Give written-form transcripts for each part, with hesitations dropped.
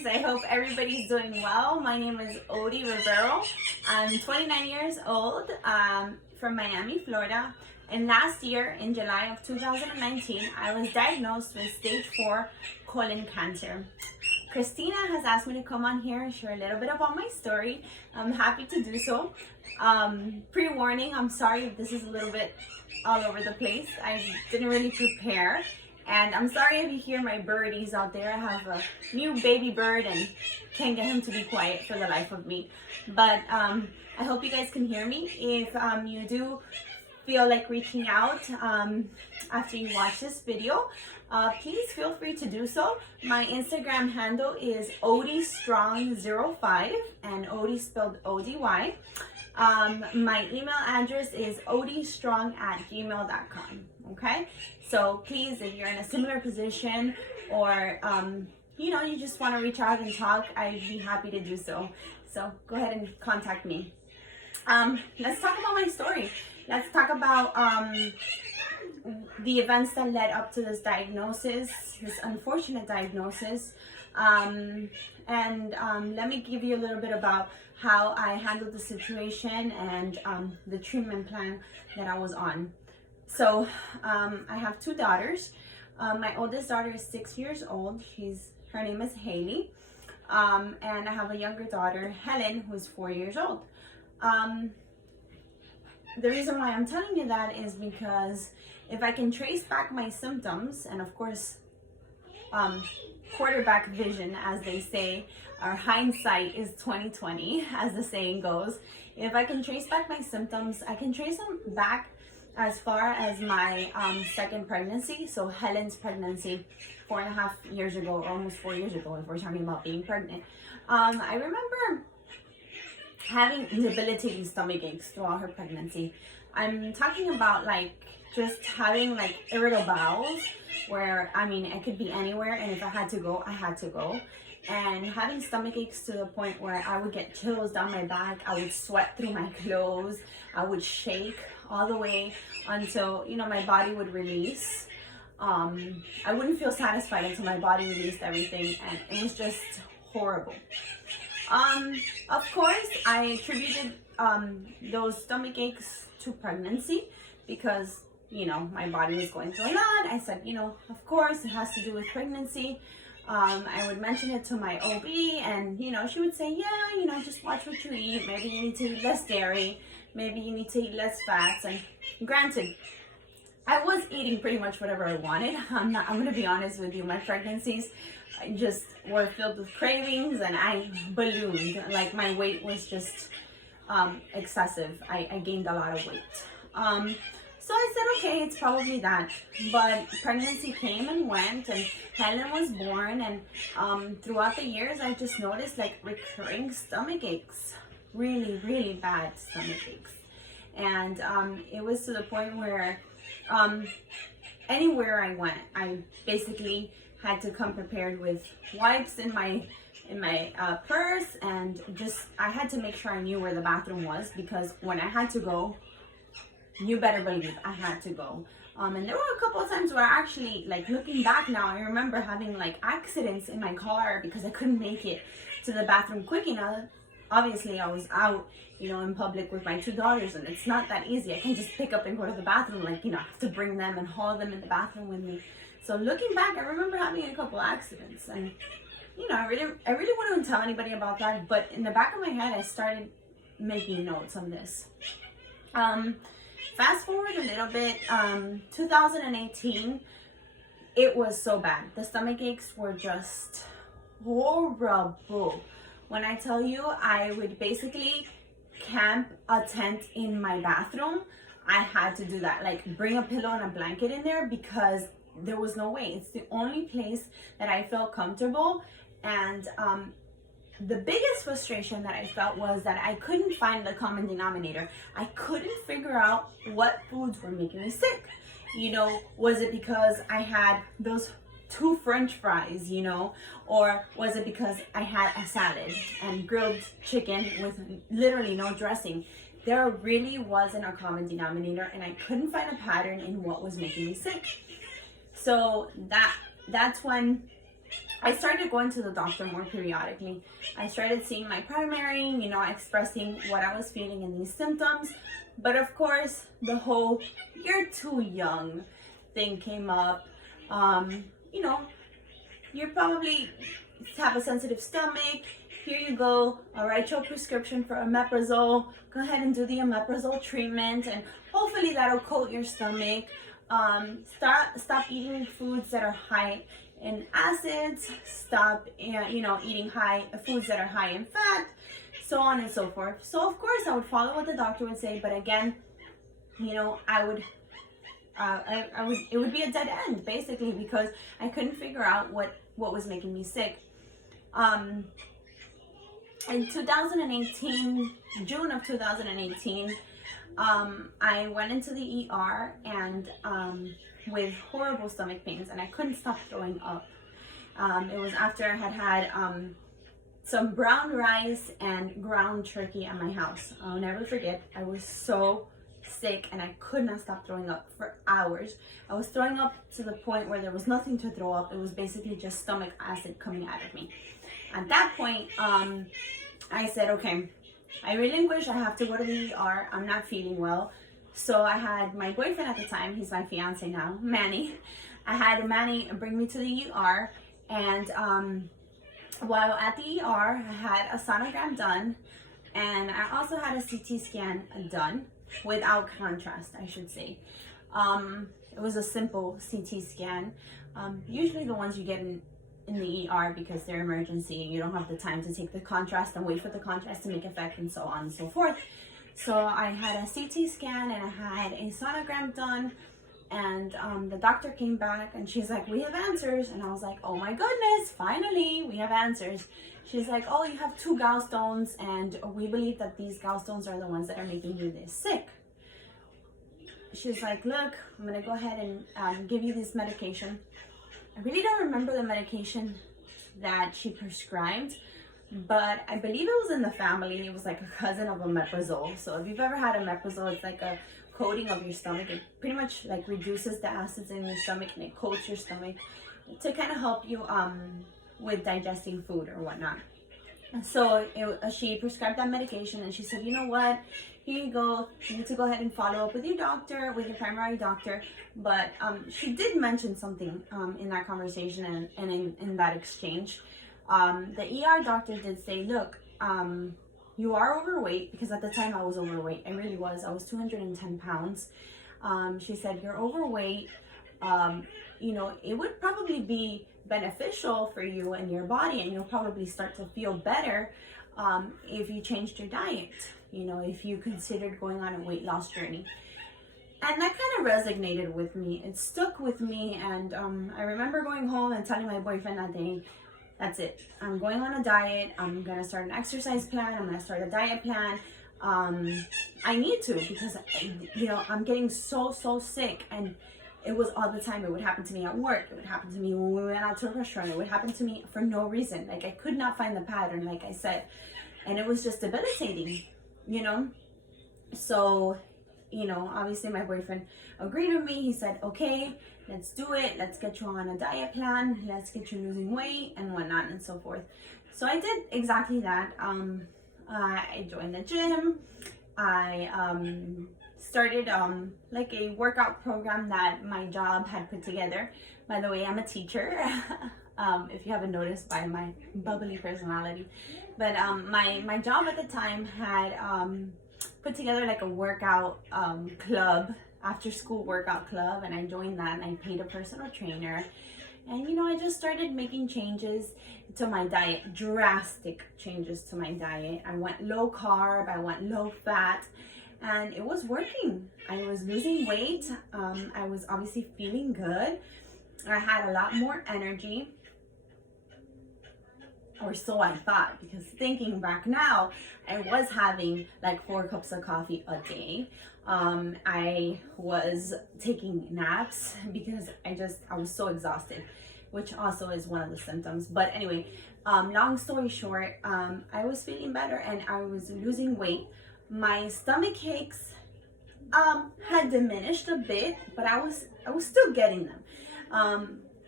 guys, I hope everybody's doing well. My name is Odie Rivero. I'm 29 years old from Miami, Florida. And last year, in July of 2019, I was diagnosed with stage 4 colon cancer. Christina has asked me to come on here and share a little bit about my story. I'm happy to do so. Pre-warning, I'm sorry if this is a little bit all over the place. I didn't really prepare. And I'm sorry if you hear my birdies out there. I have a new baby bird and can't get him to be quiet for the life of me. But I hope you guys can hear me. If you do feel like reaching out after you watch this video, please feel free to do so. My Instagram handle is odiestrong05 and Odie spelled O-D-Y. My email address is odiestrong@gmail.com. Okay, so please, if you're in a similar position or you just want to reach out and talk, I'd be happy to do so. So go ahead and contact me. Let's talk about my story. Let's talk about the events that led up to this diagnosis, this unfortunate diagnosis. Let me give you a little bit about how I handled the situation and the treatment plan that I was on. So I have two daughters. My oldest daughter is 6 years old. Her name is Haley. And I have a younger daughter, Helen, who is 4 years old. The reason why I'm telling you that is because if I can trace back my symptoms, and of course, quarterback vision, as they say, or hindsight is 2020, as the saying goes. If I can trace back my symptoms, I can trace them back as far as my second pregnancy. So Helen's pregnancy 4.5 years ago, or almost 4 years ago, if we're talking about being pregnant. I remember having debilitating stomach aches throughout her pregnancy. I'm talking about just having irritable bowels where, it could be anywhere, and if I had to go, I had to go. And having stomach aches to the point where I would get chills down my back, I would sweat through my clothes, I would shake all the way until, my body would release. I wouldn't feel satisfied until my body released everything, and it was just horrible. Of course, I attributed those stomach aches to pregnancy because, my body was going through a lot. I said, of course, it has to do with pregnancy. I would mention it to my OB, and, she would say, yeah, just watch what you eat. Maybe you need to eat less dairy. Maybe you need to eat less fats. And granted, I was eating pretty much whatever I wanted. I'm going to be honest with you. My pregnancies just were filled with cravings, and I ballooned. My weight was just excessive. I gained a lot of weight. So I said, okay, it's probably that. But pregnancy came and went, and Helen was born, and throughout the years, I just noticed recurring stomach aches, really, really bad stomach aches. And it was to the point where anywhere I went, I basically had to come prepared with wipes in my purse, and I had to make sure I knew where the bathroom was, because when I had to go, you better believe I had to go. And there were a couple of times where I actually, looking back now, I remember having accidents in my car because I couldn't make it to the bathroom quick enough. Obviously, I was out, in public with my two daughters, and it's not that easy. I can't just pick up and go to the bathroom. I have to bring them and haul them in the bathroom with me. So looking back, I remember having a couple accidents, and I really wouldn't tell anybody about that. But in the back of my head, I started making notes on this. Fast forward a little bit, 2018, it was so bad. The stomach aches were just horrible. When I tell you, I would basically camp a tent in my bathroom. I had to do that, bring a pillow and a blanket in there, because there was no way. It's the only place that I felt comfortable. And the biggest frustration that I felt was that I couldn't find the common denominator. I couldn't figure out what foods were making me sick. Was it because I had those 2 French fries, or was it because I had a salad and grilled chicken with literally no dressing? There really wasn't a common denominator, and I couldn't find a pattern in what was making me sick. So that's when I started going to the doctor more periodically. I started seeing my primary, you know, expressing what I was feeling in these symptoms. But of course, the whole "you're too young" thing came up. You know, you probably have a sensitive stomach. Here you go. I'll write you a prescription for omeprazole. Go ahead and do the omeprazole treatment, and hopefully that'll coat your stomach. Stop eating foods that are high in acids. Stop, you know, eating foods that are high in fat, so on and so forth. So of course I would follow what the doctor would say, but again, you know, it would be a dead end basically, because I couldn't figure out what was making me sick. In 2018, June of 2018, I went into the ER and with horrible stomach pains, and I couldn't stop throwing up. It was after I had some brown rice and ground turkey at my house. I'll never forget. I was so sick and I could not stop throwing up for hours. I was throwing up to the point where there was nothing to throw up. It was basically just stomach acid coming out of me. At that point, I said, okay, I relinquish. I have to go to the ER. I'm not feeling well. So I had my boyfriend at the time, he's my fiance now, Manny. I had Manny bring me to the ER, and while at the ER, I had a sonogram done, and I also had a CT scan done without contrast, I should say. It was a simple CT scan. Usually the ones you get in the ER, because they're emergency and you don't have the time to take the contrast and wait for the contrast to make effect and so on and so forth. So I had a CT scan and I had a sonogram done, and the doctor came back and she's like, "We have answers." And I was like, "Oh my goodness, finally we have answers." She's like, "Oh, you have 2 gallstones, and we believe that these gallstones are the ones that are making you this sick." She's like, "Look, I'm gonna go ahead and give you this medication." I really don't remember the medication that she prescribed, but I believe it was in the family. It was like a cousin of omeprazole. So if you've ever had omeprazole, it's like a coating of your stomach. It pretty much like reduces the acids in your stomach, and it coats your stomach to kind of help you with digesting food or whatnot. So she prescribed that medication, and she said, "You know what? Here you go. You need to go ahead and follow up with your doctor, with your primary doctor." But she did mention something in that conversation and in that exchange. The ER doctor did say, "Look, you are overweight," because at the time I was overweight. I really was. I was 210 pounds. She said, "You're overweight. You know, it would probably be beneficial for you and your body, and you'll probably start to feel better if you changed your diet. You know, if you considered going on a weight loss journey." And that kind of resonated with me. It stuck with me, and I remember going home and telling my boyfriend that day, "That's it. I'm going on a diet. I'm gonna start an exercise plan. I'm gonna start a diet plan. I need to, because you know, I'm getting so sick." And it was all the time. It would happen to me at work. It would happen to me when we went out to a restaurant. It would happen to me for no reason. Like, I could not find the pattern, like I said, and it was just debilitating, you know. So, you know, obviously my boyfriend agreed with me. He said, "Okay, let's do it. Let's get you on a diet plan. Let's get you losing weight and whatnot and so forth." So I did exactly that. I joined the gym. I started like a workout program that my job had put together. By the way, I'm a teacher. If you haven't noticed by my bubbly personality. But my job at the time had put together like a workout club, after school workout club, and I joined that, and I paid a personal trainer. And you know, I just started making changes to my diet, drastic changes to my diet. I went low carb, I went low fat, and it was working. I was losing weight. I was obviously feeling good. I had a lot more energy, or so I thought, because thinking back now, I was having like 4 cups of coffee a day. I was taking naps because I was so exhausted, which also is one of the symptoms. But anyway, long story short, I was feeling better and I was losing weight. My stomach aches had diminished a bit, but I was still getting them.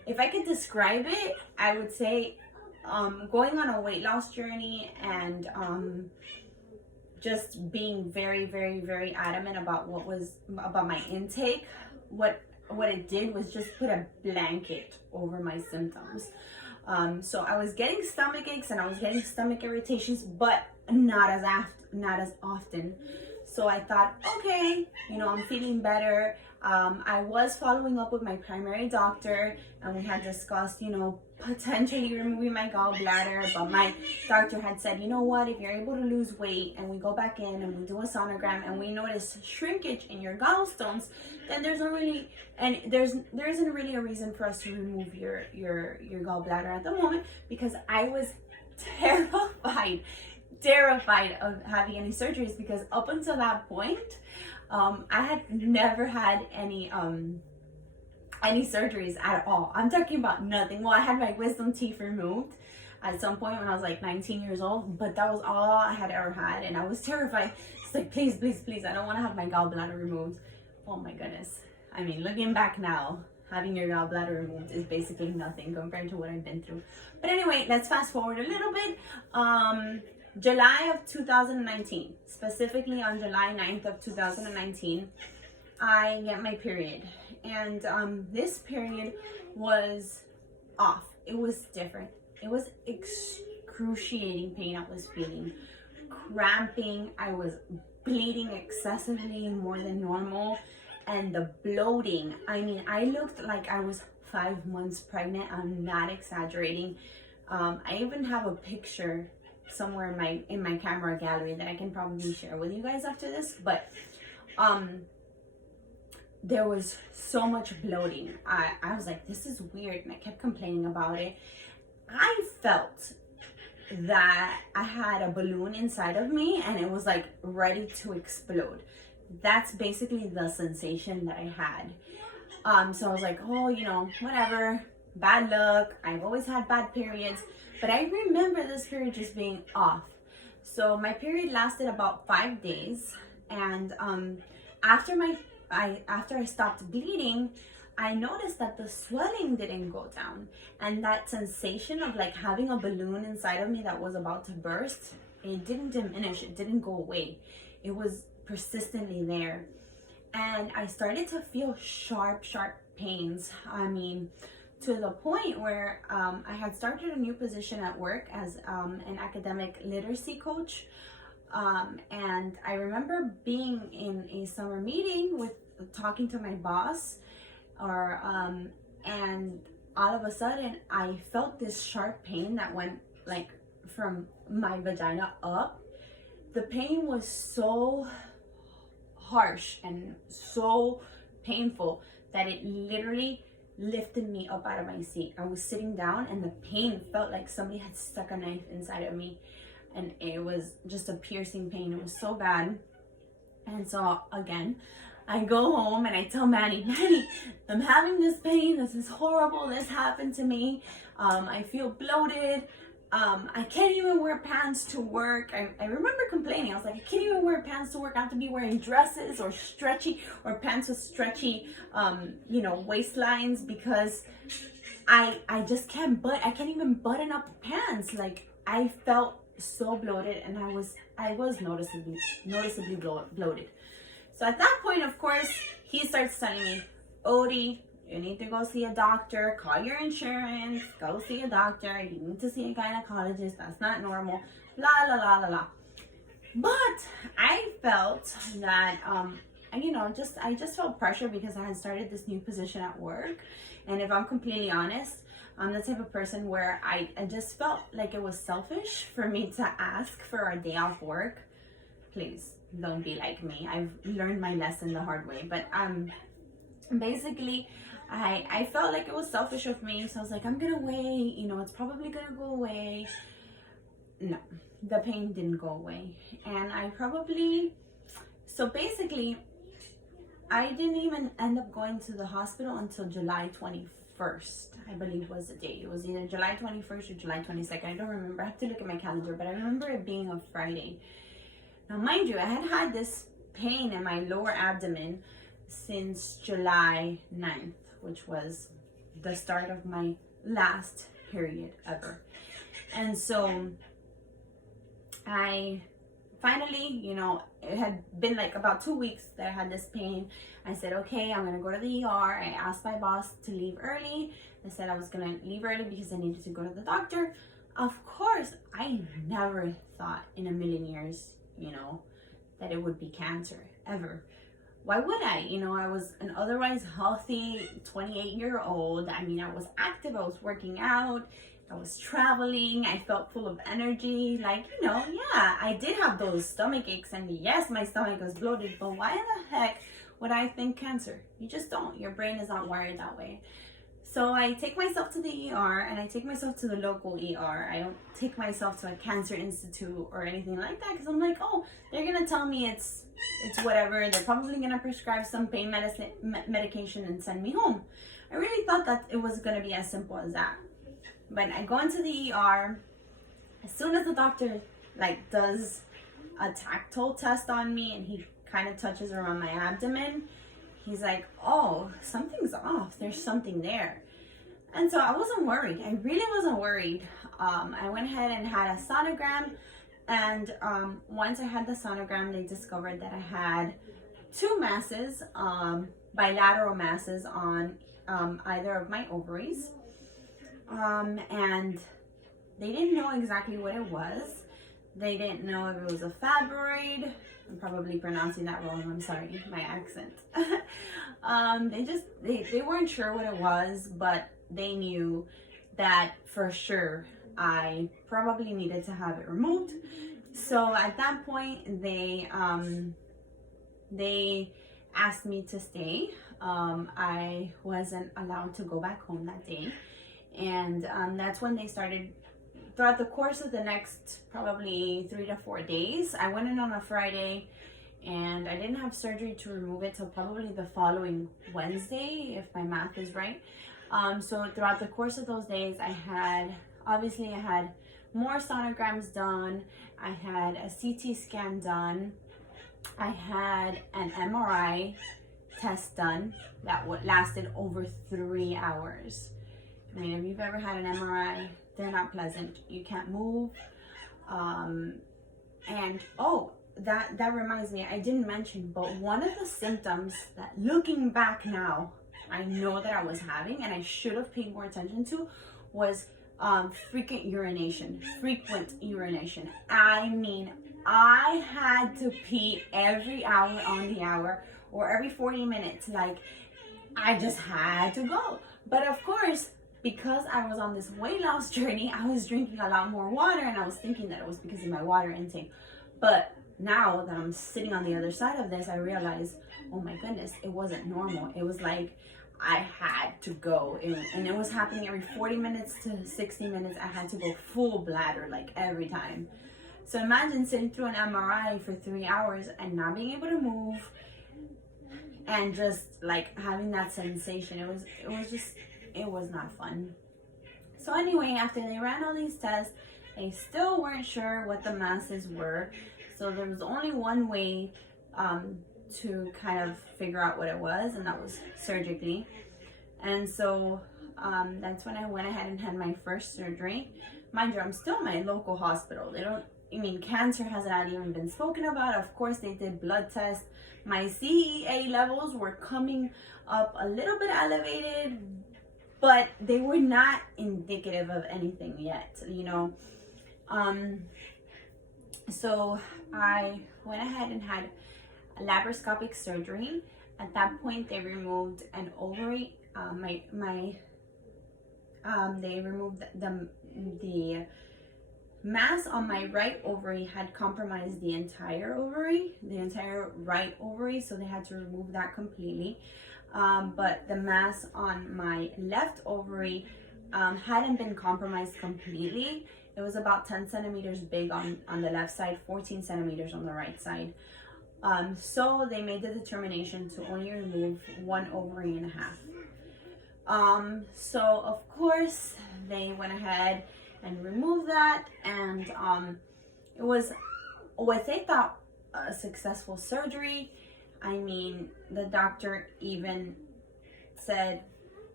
if I could describe it, I would say going on a weight loss journey and just being very, very, very adamant about about my intake. What it did was just put a blanket over my symptoms. So I was getting stomach aches and I was getting stomach irritations, but not as often. So I thought, okay, I'm feeling better. I was following up with my primary doctor, and we had discussed, potentially removing my gallbladder, but my doctor had said, you know what, if you're able to lose weight and we go back in and we do a sonogram and we notice shrinkage in your gallstones, then there isn't really a reason for us to remove your gallbladder at the moment, because I was terrified of having any surgeries, because up until that point, I had never had any surgeries at all. I'm talking about nothing. Well, I had my wisdom teeth removed at some point when I was like 19 years old, but that was all I had ever had, and I was terrified. It's like, please, please, please, I don't want to have my gallbladder removed. Oh my goodness. I mean, looking back now, having your gallbladder removed is basically nothing compared to what I've been through. But anyway, let's fast forward a little bit. July of 2019, specifically on July 9th of 2019, I get my period. And this period was off. It was different. It was excruciating pain I was feeling. Cramping. I was bleeding excessively, more than normal. And the bloating. I mean, I looked like I was 5 months pregnant. I'm not exaggerating. I even have a picture somewhere in my camera gallery that I can probably share with you guys after this, but there was so much bloating. I was like, this is weird, and I kept complaining about it. I felt that I had a balloon inside of me and it was like ready to explode. That's basically the sensation that I had. So I was like, oh, whatever, bad luck. I've always had bad periods. But I remember this period just being off. So my period lasted about 5 days, and after I stopped bleeding, I noticed that the swelling didn't go down, and that sensation of like having a balloon inside of me that was about to burst, it didn't diminish, it didn't go away. It was persistently there, and I started to feel sharp pains. I mean, to the point where I had started a new position at work as an academic literacy coach. And I remember being in a summer meeting talking to my boss, and all of a sudden I felt this sharp pain that went like from my vagina up. The pain was so harsh and so painful that it literally lifted me up out of my seat. I was sitting down and the pain felt like somebody had stuck a knife inside of me, and it was just a piercing pain. It was so bad. And so again, I go home and I tell Manny, I'm having this pain. This is horrible. This happened to me. I feel bloated. I can't even wear pants to work. I remember complaining. I was like, I can't even wear pants to work. I have to be wearing dresses or pants with stretchy, waistlines, because I just can't I can't even button up pants. Like, I felt so bloated, and I was noticeably bloated. So at that point, of course, he starts telling me, Odie, you need to go see a doctor, call your insurance, go see a doctor, you need to see a gynecologist, that's not normal, la la la la la. But I felt that, I just felt pressure because I had started this new position at work. And if I'm completely honest, I'm the type of person where I just felt like it was selfish for me to ask for a day off work. Please, don't be like me. I've learned my lesson the hard way. But basically, I felt like it was selfish of me. So I was like, I'm gonna wait, it's probably gonna go away. No, the pain didn't go away. And so basically, I didn't even end up going to the hospital until July 21st, I believe was the date. It was either July 21st or July 22nd. I don't remember. I have to look at my calendar, but I remember it being a Friday. Now, mind you, I had this pain in my lower abdomen since July 9th, which was the start of my last period ever. And so I finally, you know, it had been like about 2 weeks that I had this pain. I said, okay, I'm gonna go to the ER. I asked my boss to leave early. I said I was gonna leave early because I needed to go to the doctor. Of course, I never thought in a million years, you know, that it would be cancer, ever. Why would I? You know, I was an otherwise healthy 28-year-old. I mean, I was active, I was working out, I was traveling, I felt full of energy. Like, you know, yeah, I did have those stomach aches, and yes, my stomach was bloated, but why in the heck would I think cancer? You just don't. Your brain is not wired that way. So I take myself to the ER, and I take myself to the local ER. I don't take myself to a cancer institute or anything like that, because I'm like, oh, they're gonna tell me it's whatever. They're probably gonna prescribe some pain medication and send me home. I really thought that it was gonna be as simple as that. But I go into the ER. As soon as the doctor like does a tactile test on me, and he kind of touches around my abdomen, he's like, oh, something's off. There's something there. And so I wasn't worried. I really wasn't worried. I went ahead and had a sonogram. And once I had the sonogram, they discovered that I had 2 masses, bilateral masses on either of my ovaries. And they didn't know exactly what it was. They didn't know if it was a fibroid. I'm probably pronouncing that wrong. I'm sorry, my accent. They weren't sure what it was, but they knew that for sure I probably needed to have it removed. So at that point, they asked me to stay. I wasn't allowed to go back home that day. And that's when they started, throughout the course of the next probably 3 to 4 days. I went in on a Friday, and I didn't have surgery to remove it till probably the following Wednesday, if my math is right. So throughout the course of those days, I had more sonograms done. I had a CT scan done. I had an MRI test done that lasted over 3 hours. I mean, if you've ever had an MRI, they're not pleasant. You can't move. And oh, that reminds me, I didn't mention, but one of the symptoms that, looking back now, I know that I was having, and I should have paid more attention to, was frequent urination. I mean, I had to pee every hour on the hour, or every 40 minutes. Like, I just had to go. But of course, because I was on this weight loss journey, I was drinking a lot more water, and I was thinking that it was because of my water intake. But now that I'm sitting on the other side of this, I realize, oh my goodness, it wasn't normal. It was like I had to go. And it was happening every 40 minutes to 60 minutes. I had to go full bladder, like every time. So imagine sitting through an MRI for 3 hours and not being able to move, and just like having that sensation. It was not fun. So anyway, after they ran all these tests, they still weren't sure what the masses were. So there was only one way to kind of figure out what it was, and that was surgically. And so that's when I went ahead and had my first surgery. Mind you, I'm still in my local hospital. Cancer has not even been spoken about. Of course, they did blood tests. My CEA levels were coming up a little bit elevated, but they were not indicative of anything yet, you know. So I went ahead and had a laparoscopic surgery. At that point, they removed an ovary. They removed the mass on my right ovary had compromised the entire right ovary, so they had to remove that completely. But the mass on my left ovary hadn't been compromised completely. It was about 10 centimeters big on the left side, 14 centimeters on the right side. So they made the determination to only remove 1 ovary and a half. So of course they went ahead and removed that, and it was what they thought a successful surgery. I mean, the doctor even said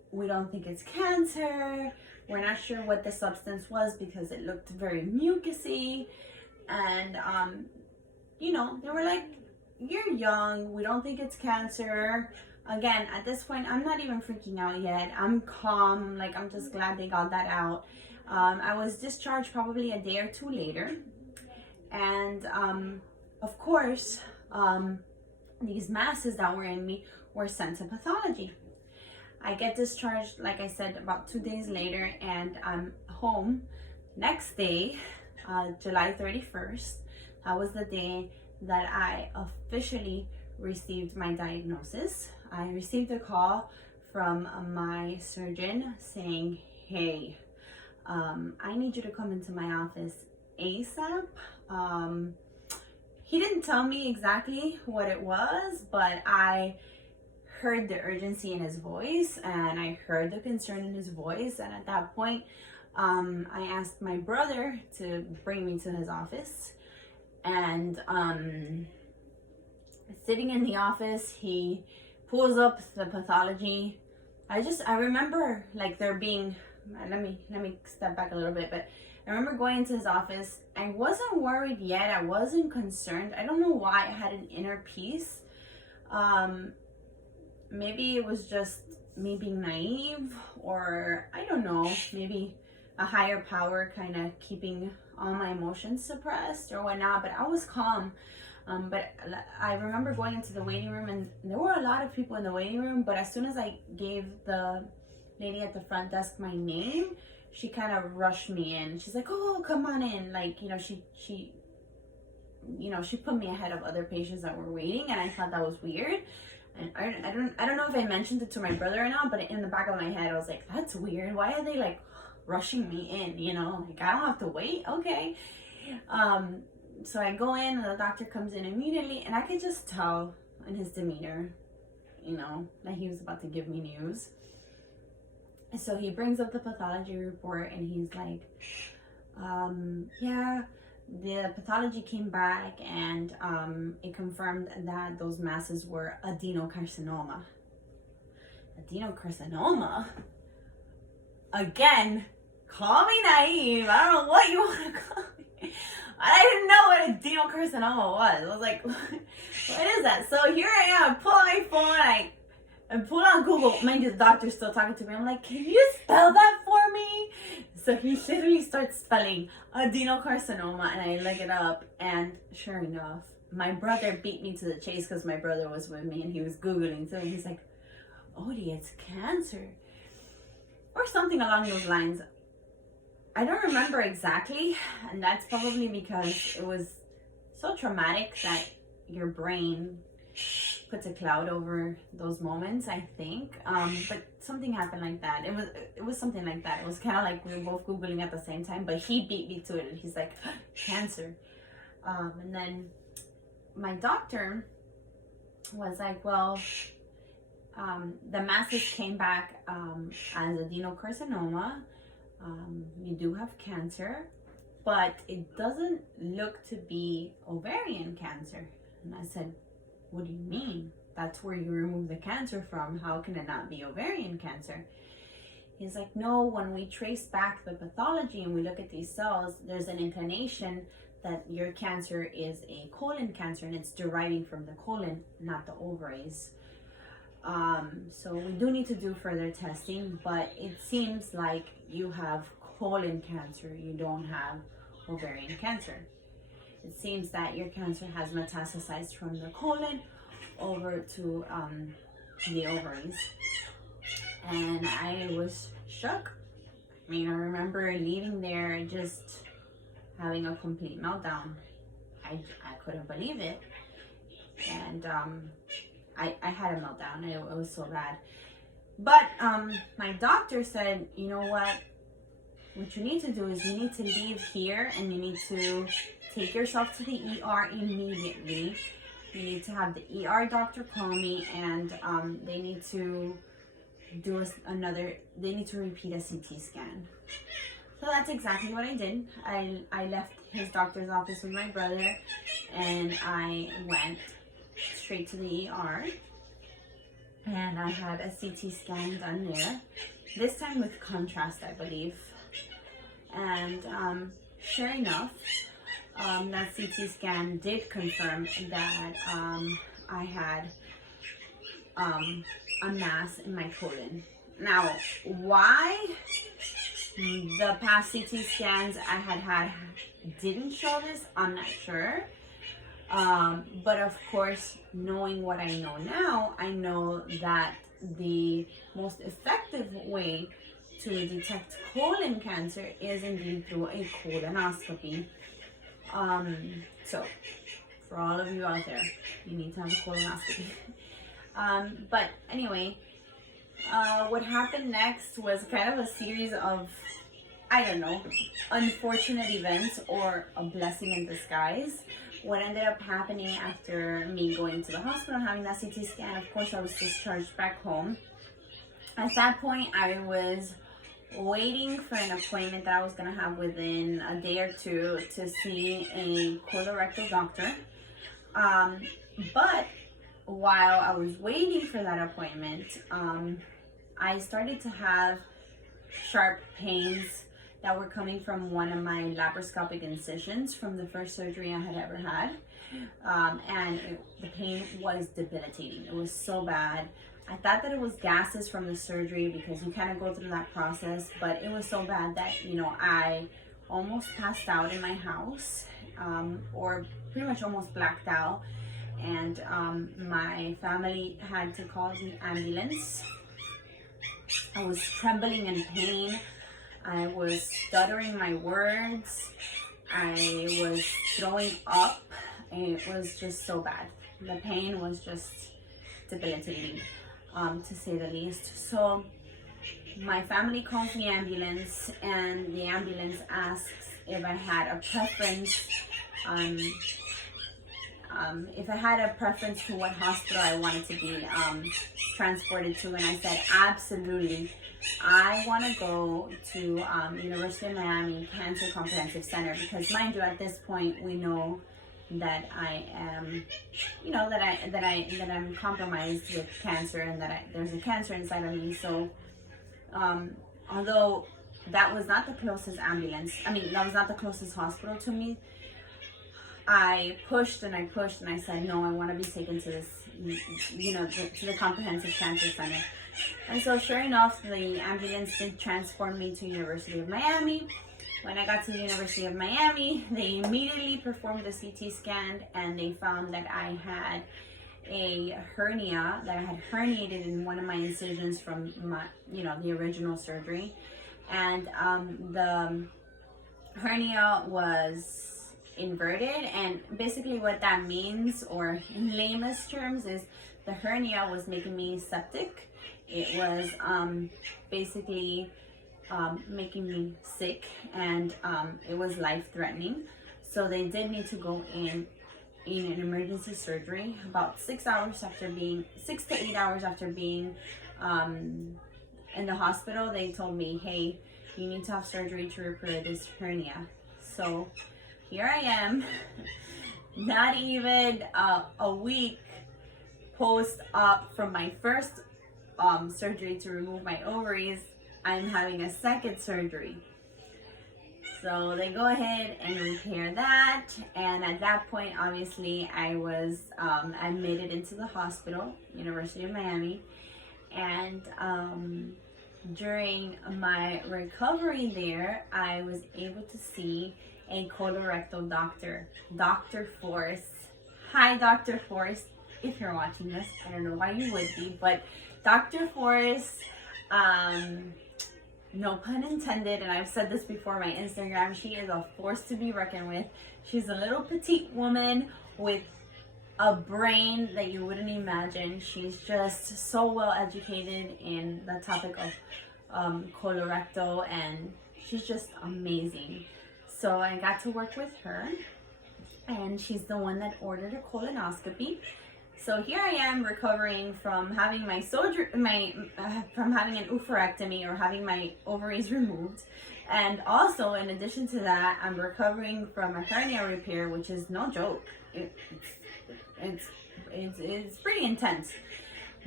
we don't think it's cancer. We're not sure what the substance was because it looked very mucousy. And, you know, they were like, you're young. We don't think it's cancer. Again, at this point, I'm not even freaking out yet. I'm calm. Like, I'm just glad they got that out. I was discharged probably a day or two later. And, of course, these masses that were in me were sent to pathology. I get discharged, like I said, about 2 days later, and I'm home. Next day, July 31st, that was the day that I officially received my diagnosis. I received a call from my surgeon saying, hey, I need you to come into my office ASAP. He didn't tell me exactly what it was, but I heard the urgency in his voice, and I heard the concern in his voice. And at that point, I asked my brother to bring me to his office. And sitting in the office, he pulls up the pathology. I remember like there being, let me step back a little bit, but I remember going into his office. I wasn't worried yet. I wasn't concerned. I don't know why. I had an inner peace. Maybe it was just me being naive, or I don't know, maybe a higher power kind of keeping all my emotions suppressed or whatnot, but I was calm. But I remember going into the waiting room, and there were a lot of people in the waiting room, but as soon as I gave the lady at the front desk my name, she kind of rushed me in. She's like, oh, come on in. Like, you know, she put me ahead of other patients that were waiting, and I thought that was weird. And I don't know if I mentioned it to my brother or not, but in the back of my head, I was like, that's weird. Why are they like rushing me in? You know, like I don't have to wait. Okay. So I go in, and the doctor comes in immediately, and I could just tell in his demeanor, you know, that he was about to give me news. And so he brings up the pathology report, and he's like, yeah, the pathology came back, and it confirmed that those masses were adenocarcinoma. Adenocarcinoma? Again, call me naive. I don't know what you want to call me. I didn't know what adenocarcinoma was. I was like, what is that? So here I am, I pull out my phone, I pull on Google. Mind you, the doctor's still talking to me. I'm like, can you spell that for me? So he literally starts spelling adenocarcinoma, and I look it up, and sure enough, my brother beat me to the chase because my brother was with me, and he was Googling too. And he's like, Odie, it's cancer. Or something along those lines. I don't remember exactly, and that's probably because it was so traumatic that your brain puts a cloud over those moments, I think. But something happened like that. It was something like that. It was kind of like we were both Googling at the same time, but he beat me to it, and he's like, cancer. And then my doctor was like, well, the masses came back as adenocarcinoma. You do have cancer, but it doesn't look to be ovarian cancer. And I said, what do you mean? That's where you remove the cancer from. How can it not be ovarian cancer? He's like, no, when we trace back the pathology and we look at these cells, there's an inclination that your cancer is a colon cancer, and it's deriving from the colon, not the ovaries. So we do need to do further testing, but it seems like you have colon cancer. You don't have ovarian cancer. It seems that your cancer has metastasized from the colon over to the ovaries. And I was shook. I mean, I remember leaving there just having a complete meltdown. I couldn't believe it. And I had a meltdown, and it was so bad. But my doctor said, you know what you need to do is you need to leave here, and you need to take yourself to the ER immediately. You need to have the ER doctor call me, and they need to do they need to repeat a CT scan. So that's exactly what I did. I left his doctor's office with my brother, and I went straight to the ER. and I had a CT scan done there, this time with contrast, I believe. And sure enough, that CT scan did confirm that I had a mass in my colon. Now, why the past CT scans I had didn't show this, I'm not sure. But of course, knowing what I know now, I know that the most effective way to detect colon cancer is indeed through a colonoscopy. So for all of you out there, you need to have a colonoscopy. But anyway, what happened next was kind of a series of, I don't know, unfortunate events or a blessing in disguise. What ended up happening after me going to the hospital and having that CT scan, of course, I was discharged back home. At that point, I was waiting for an appointment that I was going to have within a day or two to see a colorectal doctor. But while I was waiting for that appointment, I started to have sharp pains that were coming from one of my laparoscopic incisions from the first surgery I had ever had. The pain was debilitating. It was so bad. I thought that it was gases from the surgery because you kind of go through that process, but it was so bad that, you know, I almost passed out in my house, or pretty much almost blacked out. And my family had to call the ambulance. I was trembling in pain. I was stuttering my words. I was throwing up. It was just so bad. The pain was just debilitating, to say the least. So my family calls the ambulance, and the ambulance asks if I had a preference, to what hospital I wanted to be transported to, and I said absolutely. I want to go to University of Miami Cancer Comprehensive Center, because mind you, at this point we know that I am, that I'm compromised with cancer, and that there's a cancer inside of me. So although that was not the closest that was not the closest hospital to me, I pushed and I pushed and I said, no, I want to be taken to this, to the Comprehensive Cancer Center. And so sure enough, the ambulance did transport me to University of Miami. When I got to the University of Miami, they immediately performed the CT scan, and they found that I had a hernia, that I had herniated in one of my incisions from my, the original surgery. And the hernia was inverted, and basically what that means, or in layman's terms, is the hernia was making me septic. It was basically making me sick, and it was life-threatening. So they did need to go in an emergency surgery about 6 to 8 hours after being in the hospital. They told me, hey, you need to have surgery to repair this hernia. So here I am, not even a week post-op from my first surgery to remove my ovaries. I'm having a second surgery. So they go ahead and repair that, and at that point, obviously, I was admitted into the hospital, University of Miami, and during my recovery there, I was able to see a colorectal doctor, Dr. Forrest. Hi, Dr. Forrest, if you're watching this. I don't know why you would be, but Dr. Forrest, no pun intended, and I've said this before on my Instagram, she is a force to be reckoned with. She's a little petite woman with a brain that you wouldn't imagine. She's just so well educated in the topic of colorectal, and she's just amazing. So I got to work with her, and she's the one that ordered a colonoscopy. So here I am recovering from having from having an oophorectomy, or having my ovaries removed, and also in addition to that, I'm recovering from a hernia repair, which is no joke. It's pretty intense.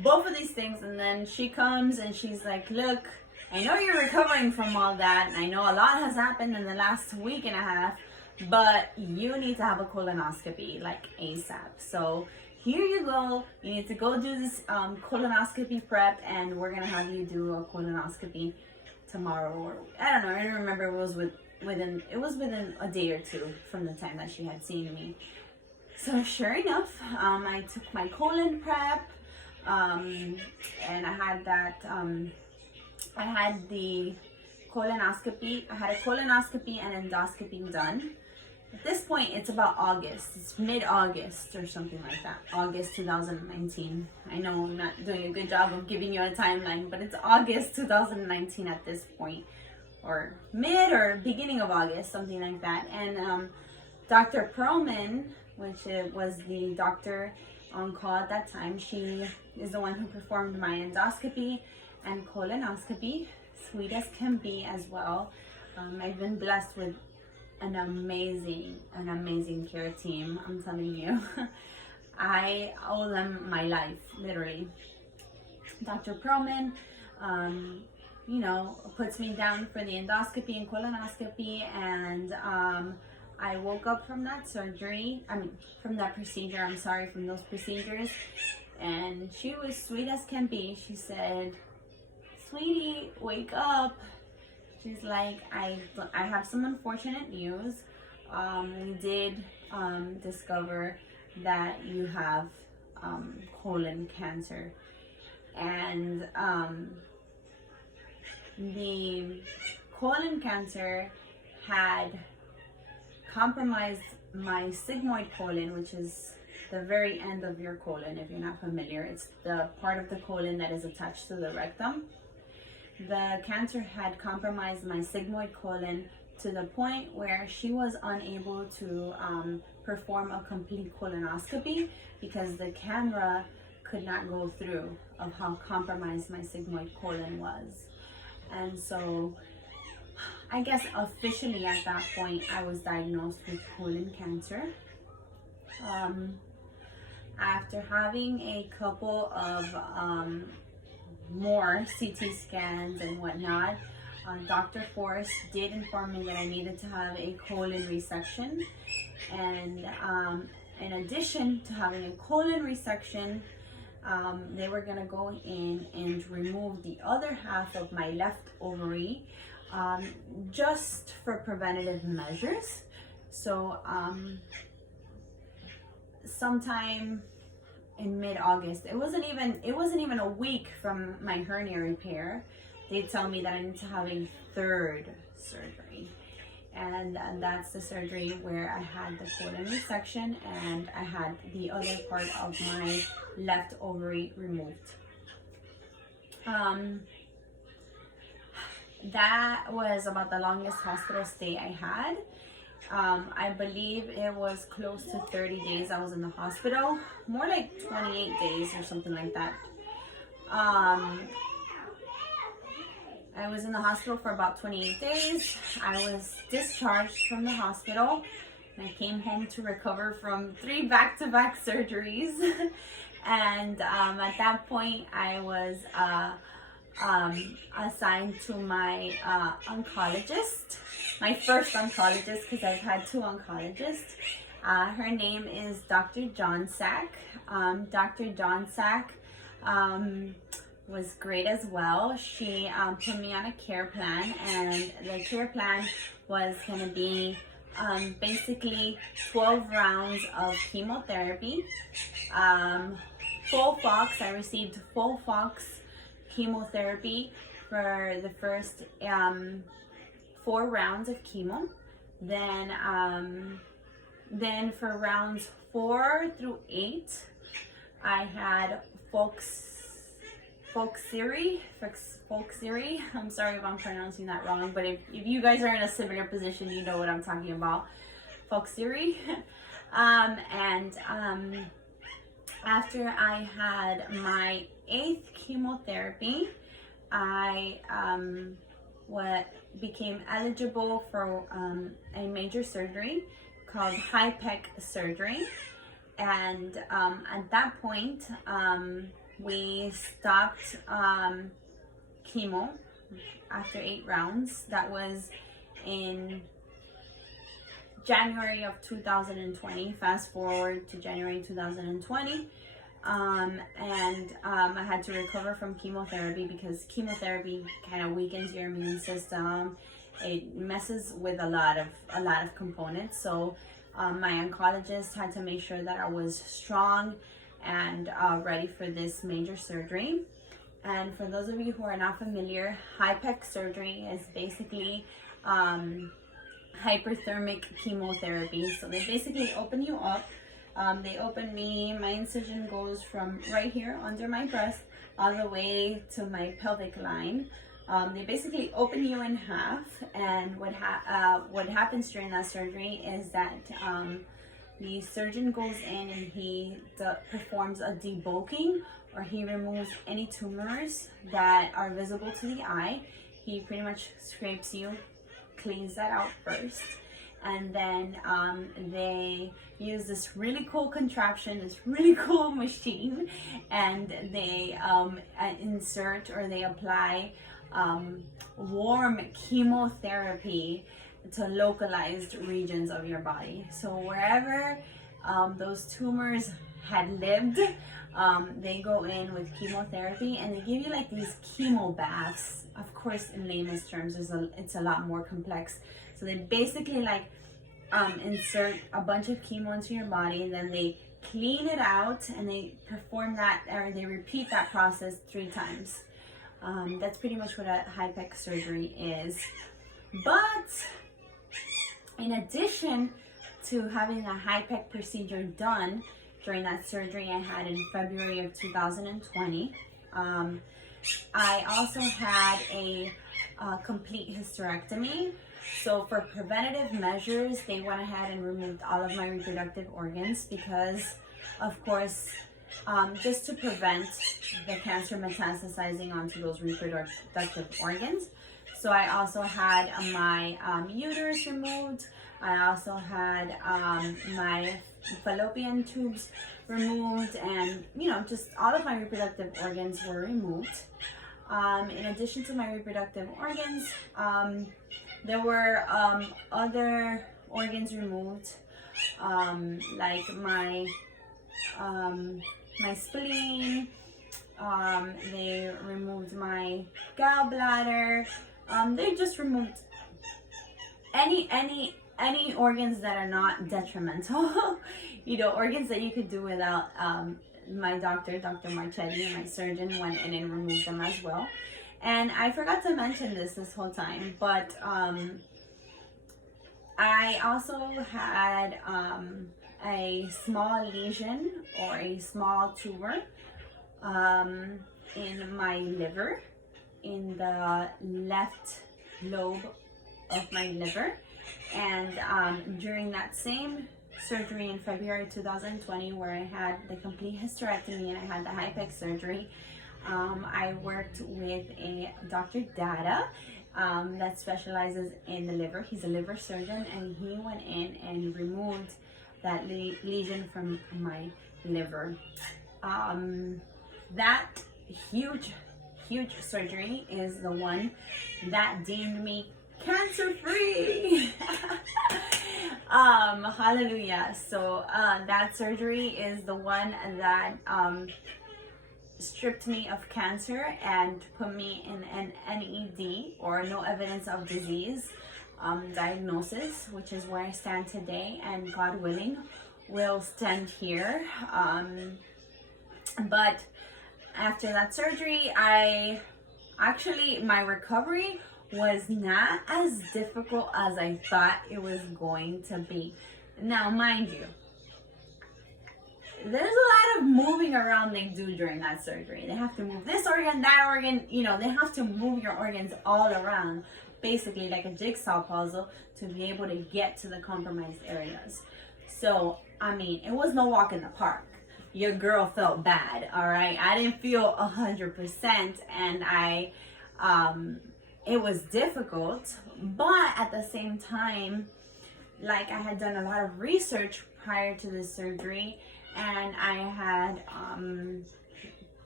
both of these things. And then she comes and she's like, look, I know you're recovering from all that, and I know a lot has happened in the last week and a half, but you need to have a colonoscopy, like ASAP. So here you go. You need to go do this colonoscopy prep, and we're gonna have you do a colonoscopy tomorrow, or I don't know. I don't remember. It was within a day or two from the time that she had seen me. So sure enough, I took my colon prep, and I had that. I had the colonoscopy. I had a colonoscopy and endoscopy done. At this point, it's about August. It's mid-August or something like that. August 2019. I know I'm not doing a good job of giving you a timeline, but it's August 2019 at this point, or mid or beginning of August, something like that. And Dr. Perlman, which was the doctor on call at that time, she is the one who performed my endoscopy and colonoscopy, sweet as can be as well. I've been blessed with an amazing care team. I'm telling you, I owe them my life, literally. Dr. Perlman, you know, puts me down for the endoscopy and colonoscopy, and I woke up from that surgery, from that procedure, from those procedures, and she was sweet as can be. She said, sweetie, wake up. She's like, I have some unfortunate news. We did discover that you have colon cancer, and the colon cancer had compromised my sigmoid colon, which is the very end of your colon. If you're not familiar, it's the part of the colon that is attached to the rectum. The cancer had compromised my sigmoid colon to the point where she was unable to perform a complete colonoscopy because the camera could not go through of how compromised my sigmoid colon was. And so I guess officially at that point I was diagnosed with colon cancer. After having a couple of more CT scans and whatnot, Dr. Forrest did inform me that I needed to have a colon resection, and in addition to having a colon resection, they were gonna go in and remove the other half of my left ovary, just for preventative measures. So sometime in mid-August, it wasn't even a week from my hernia repair, they tell me that I need to have a third surgery, and that's the surgery where I had the colon resection and I had the other part of my left ovary removed. That was about the longest hospital stay I had. I believe it was close to 30 days I was in the hospital, more like 28 days or something like that. I was in the hospital for about 28 days. I was discharged from the hospital, and I came home to recover from 3 back-to-back surgeries. And at that point, I was assigned to my oncologist, my first oncologist, because I've had 2 oncologists. Her name is Dr. John Sack. Dr. John Sack was great as well. She put me on a care plan, and the care plan was going to be basically 12 rounds of chemotherapy, FOLFOX. I received FOLFOX chemotherapy for the first 4 rounds of chemo. Then for rounds 4 through 8, I had Folksiri. I'm sorry if I'm pronouncing that wrong, but if you guys are in a similar position, you know what I'm talking about. Folksiri. After I had my 8th chemotherapy, I became eligible for a major surgery called HIPEC surgery. And at that point, we stopped chemo after 8 rounds. That was in January of 2020. Fast forward to January 2020. I had to recover from chemotherapy because chemotherapy kind of weakens your immune system. It messes with a lot of components. So my oncologist had to make sure that I was strong and ready for this major surgery. And for those of you who are not familiar, HIPEC surgery is basically hyperthermic chemotherapy. So they basically open you up. They open me, my incision goes from right here under my breast all the way to my pelvic line. They basically open you in half, and what happens during that surgery is that the surgeon goes in and he performs a debulking, or he removes any tumors that are visible to the eye. He pretty much scrapes you, cleans that out first, and then they use this really cool contraption, this really cool machine, and they insert, or they apply warm chemotherapy to localized regions of your body. So wherever those tumors had lived, they go in with chemotherapy, and they give you like these chemo baths. Of course, in layman's terms, it's a lot more complex. So they basically like insert a bunch of chemo into your body, then they clean it out, and they perform that, or they repeat that process 3 times. That's pretty much what a HIPEC surgery is. But in addition to having a HIPEC procedure done during that surgery I had in February of 2020, I also had a complete hysterectomy. So for preventative measures, they went ahead and removed all of my reproductive organs because, of course, just to prevent the cancer metastasizing onto those reproductive organs. So I also had my uterus removed. I also had my fallopian tubes removed, and just all of my reproductive organs were removed. In addition to my reproductive organs, there were other organs removed, like my spleen. They removed my gallbladder. They just removed any organs that are not detrimental. Organs that you could do without. My doctor, Dr. Marchetti, my surgeon, went in and removed them as well. And I forgot to mention this whole time, but I also had a small lesion, or a small tumor, in my liver, in the left lobe of my liver. And during that same surgery in February 2020, where I had the complete hysterectomy and I had the HIPEC surgery, I worked with a Dr. Dada that specializes in the liver. He's a liver surgeon, and he went in and removed that lesion from my liver. That huge surgery is the one that deemed me cancer-free. Hallelujah. So that surgery is the one that stripped me of cancer and put me in an NED, or no evidence of disease, diagnosis, which is where I stand today, and God willing will stand here. But after that surgery, my recovery was not as difficult as I thought it was going to be. Now, mind you, there's a lot of moving around they do during that surgery. They have to move this organ, that organ, they have to move your organs all around, basically like a jigsaw puzzle, to be able to get to the compromised areas. So, it was no walk in the park. Your girl felt bad, all right? I didn't feel 100%, and it was difficult, but at the same time, like, I had done a lot of research prior to this surgery, and I had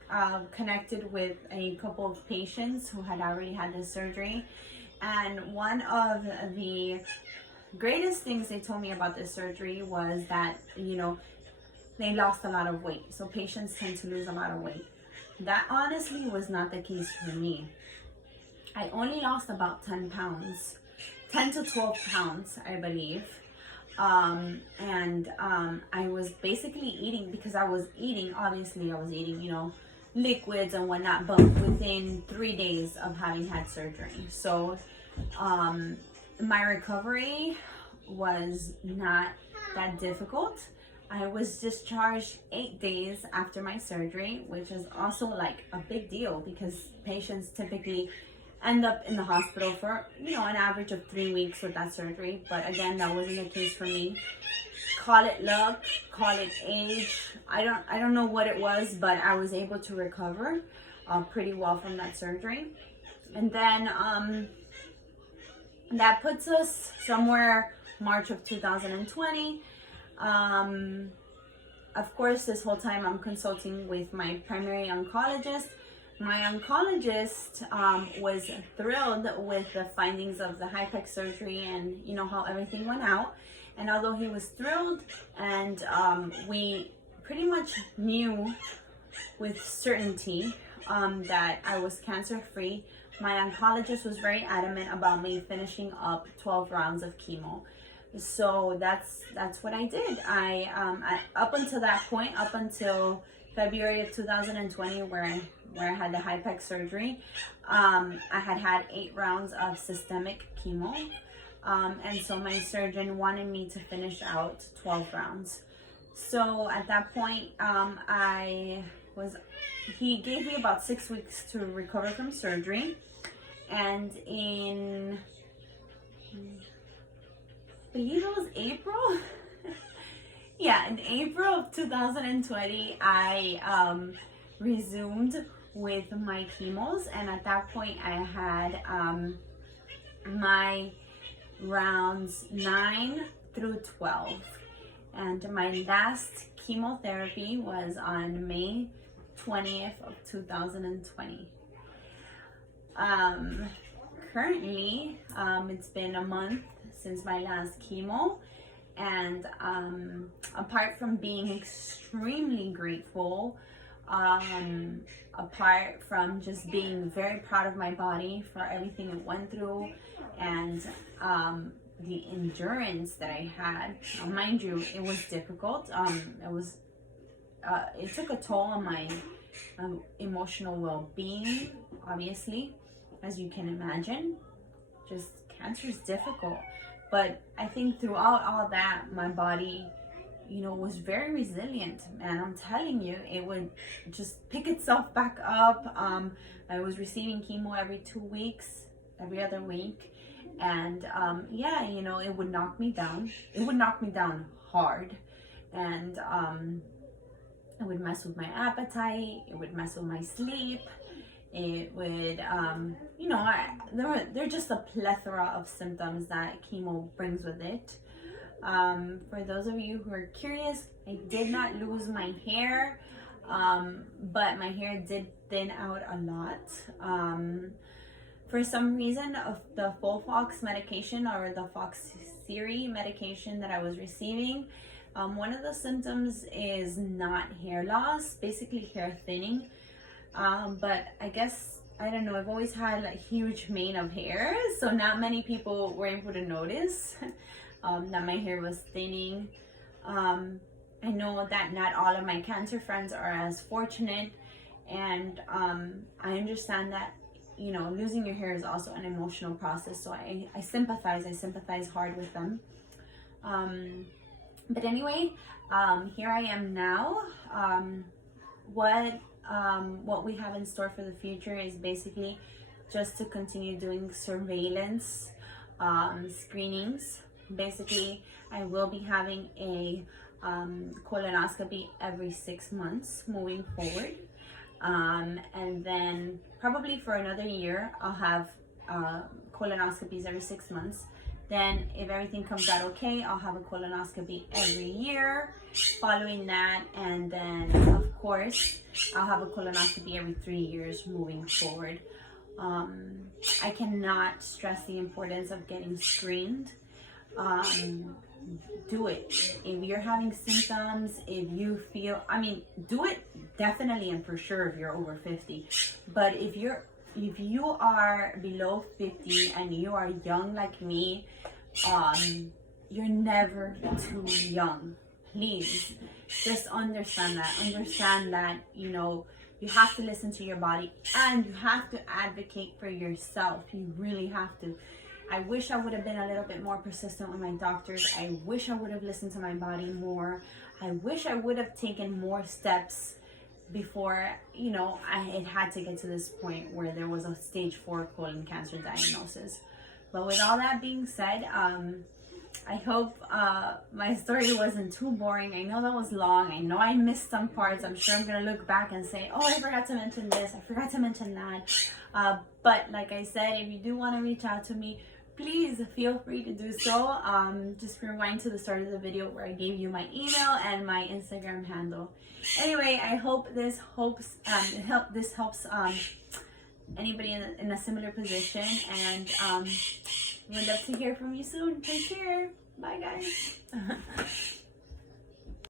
connected with a couple of patients who had already had this surgery, and one of the greatest things they told me about this surgery was that, you know, they lost a lot of weight. So patients tend to lose a lot of weight. That honestly was not the case for me. I only lost about 10 pounds, 10 to 12 pounds, I believe. I was basically eating, because I was eating, obviously I was eating, you know, liquids and whatnot, but within 3 days of having had surgery. So my recovery was not that difficult. I was discharged 8 days after my surgery, which is also like a big deal because patients typically end up in the hospital for, you know, an average of 3 weeks with that surgery. But again, that wasn't the case for me. Call it luck, call it age. I don't know what it was, but I was able to recover pretty well from that surgery. And then that puts us somewhere March of 2020. Of course, this whole time I'm consulting with my primary oncologist. My oncologist was thrilled with the findings of the HIPEC surgery and, you know, how everything went out. And although he was thrilled and we pretty much knew with certainty that I was cancer free, my oncologist was very adamant about me finishing up 12 rounds of chemo. So that's what I did. I up until that point, up until February of 2020, where I had the HIPEC surgery, I had 8 rounds of systemic chemo, and so my surgeon wanted me to finish out 12 rounds. So at that point, he gave me about 6 weeks to recover from surgery, and in, I believe it was April. Yeah, in April of 2020, I resumed with my chemos, and at that point I had my rounds 9 through 12, and my last chemotherapy was on May 20th of 2020. Currently, it's been a month since my last chemo, and apart from being extremely grateful, apart from just being very proud of my body for everything it went through, and the endurance that I had, mind you, it was difficult. It took a toll on my emotional well-being, obviously, as you can imagine. Just cancer is difficult. But I think throughout all that, my body, you know, was very resilient. And I'm telling you, it would just pick itself back up. I was receiving chemo every 2 weeks, every other week. And yeah, you know, it would knock me down. It would knock me down hard. And it would mess with my appetite. It would mess with my sleep. It would, you know, there are just a plethora of symptoms that chemo brings with it. For those of you who are curious, I did not lose my hair, but my hair did thin out a lot. For some reason, of the Folfox medication or the Foxiri medication that I was receiving, one of the symptoms is not hair loss, basically hair thinning. But I guess, I don't know, I've always had like huge mane of hair, so not many people were able to notice that my hair was thinning. I know that not all of my cancer friends are as fortunate, and I understand that, you know, losing your hair is also an emotional process, so I sympathize hard with them. But anyway, here I am now. What we have in store for the future is basically just to continue doing surveillance screenings. Basically, I will be having a colonoscopy every 6 months moving forward, and then probably for another year I'll have colonoscopies every 6 months. Then if everything comes out okay, I'll have a colonoscopy every year following that. And then of course, I'll have a colonoscopy every 3 years moving forward. I cannot stress the importance of getting screened. Do it. If you're having symptoms, if you feel, I mean, do it definitely and for sure if you're over 50. But if you are below 50 and you are young like me, you're never too young. Please just understand that, you know, you have to listen to your body and you have to advocate for yourself. You really have to. I wish I would have been a little bit more persistent with my doctors. I wish I would have listened to my body more. I wish I would have taken more steps before, you know, it had to get to this point where there was a stage 4 colon cancer diagnosis. But with all that being said, I hope my story wasn't too boring. I know that was long. I know I missed some parts. I'm sure I'm going to look back and say, oh, I forgot to mention this. I forgot to mention that. But like I said, if you do want to reach out to me, please feel free to do so. Just rewind to the start of the video where I gave you my email and my Instagram handle. Anyway, I hope this helps anybody in a similar position, and we'd love to hear from you soon. Take care. Bye, guys.